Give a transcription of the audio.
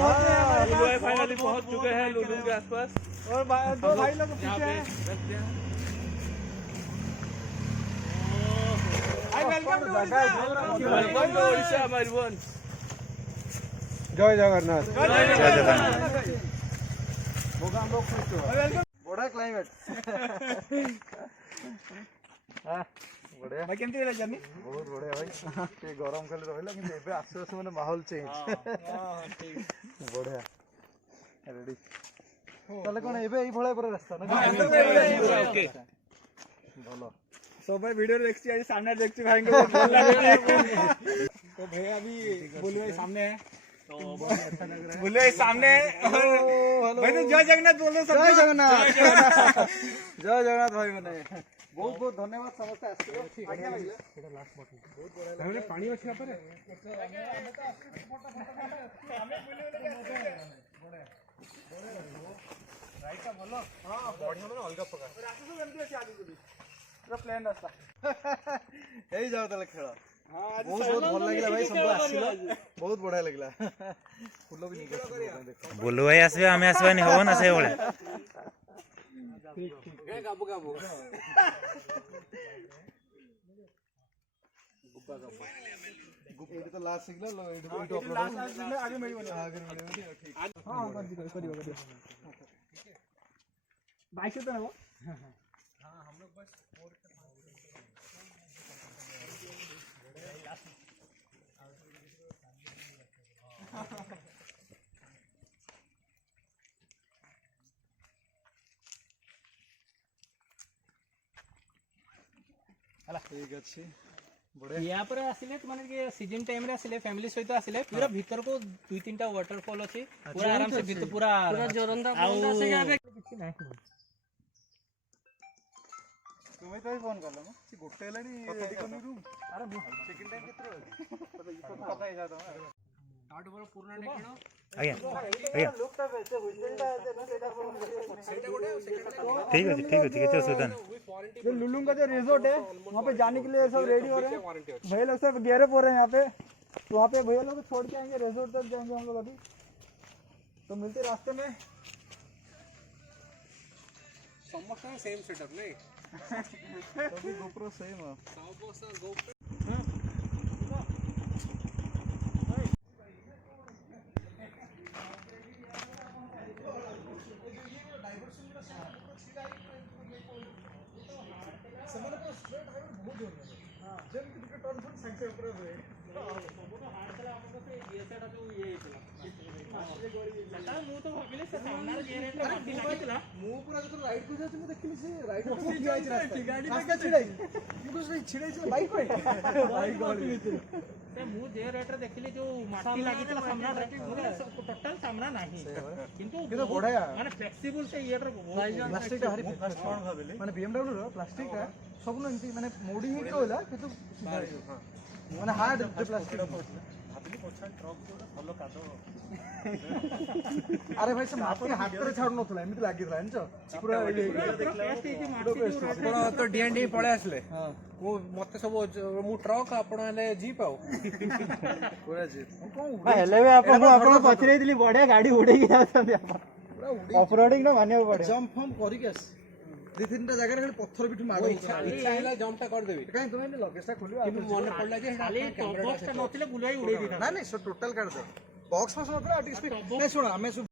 Finally पहुंच चुके हैं लुलुम के आसपास और दो भाई लोग पीछे हैं। Welcome to Odisha Mayurbhanj. जय जगन्नाथ। जय जगन्नाथ। बड़ा क्लाइमेट बढ़िया भाई केमती रहला जर्नी बहुत बढ़िया भाई के गरम खाली रहला कि एबे आसु आसु माने माहौल चेंज हां ठीक बढ़िया रेडी ताले कोन एबे एई भळे पर रास्ता ना ओके भलो सो भाई वीडियो देखছি आज सामने देखছি भाई को बहुत बोल लगे तो भैया अभी बोलिए भाई सामने है तो बहुत अच्छा लग रहा है बोलिए सामने भाई तो जय जगन्नाथ बोल दो सब जय जगन्नाथ जय जगन्नाथ भाई माने बहुत बहुत धन्यवाद समस्त आस्ते आज्ञा लागले एटा लास्ट बॉटल बहुत बढ़िया हमने पानी अछि आपरे हमें बोलिए बढ़िया राइट का भलो हां बढ़िया माने अलगा प्रकार रास्ता तो केमती अछि आदि को पूरा प्लेन रास्ता एई जाओ तले खेल हां आज बहुत बहुत भल लागला भाई सब आसिलो बहुत बढ़िया लागला फुलो भी निकल देखो बोलू भाई आसबे हमें आसबे नहीं हो ना से बोले ठीक ठीक गाबो गाबो गुप्पा तो लास्ट सिग्नल एडो अपलोड लास्ट सिग्नल आगे मिलियो आगे मिलियो ठीक हां करियो बाइक से तो ना वो हां हम लोग बस ठीक अछि यहाँ पर आसिले माने कि सीजन टाइम रे आसिले फैमिली सहित आसिले पूरा भीतर को दुई तीन टा वाटरफॉल अछि पूरा आराम से भीतर पूरा जोरंदा बोलदा से गाबे किछि नाही तुम्हें तो फोन करलो म गोटे लानी रेडी करनी रूम अरे सेकंड टाइम कितरो पता ही जाता आठ बार पूर्ण देखणो आज्ञा आज्ञा लोकटा बेचे हुइलटा है ना सेटा ठीक है केते सुधा नहीं जो लुलुम का जो रिजॉर्ट है वहाँ पे जाने के लिए सब रेडी हो रहे हैं भैया लोग सब गेरअप हो रहे हैं यहाँ पे तो वहाँ पे भैया लोग छोड़ के आएंगे रिजॉर्ट तक जाएंगे हम लोग अभी तो मिलते रास्ते में समस्त सेम सेटअप नहीं सभी गोप्रो सेम है देखिली जो माटी लागी सामना टोटल सामना नहीं किंतु बढ़िया माने फ्लेक्सिबल से ये प्लास्टिक हरी फर्स्ट कोन भाबेले माने BMW रो प्लास्टिक का सब न एंती माने मोडी ही कहला किंतु माने हार्ड जो प्लास्टिक भाबेली पछन ट्रक कोड फॉलो कादो अरे भाई से माटी हाथ रे छाड़ नथला एमिति लागि थला जानछो पूरा आपण तो डीएनडी पळे आसले हां वो मते सब मु ट्रक आपण हले जीप आउ पूरा जीप हेले भी आपको पछरे दिली बढ़िया गाड़ी उड़े गया ऑफ रोडिंग ना मानियो पड़े जंप फॉर्म करी के दि तीनटा जगह खाली पत्थर बिठु माडो इच्छा हैला जंपटा कर देबी काई तुमे लोकेशन खोलियो कि मन पड़ला जे खाली बॉक्स नथिले गुलाई उड़े दी ना नहीं सो टोटल कर दे बॉक्स में नथला नहीं सुन आमे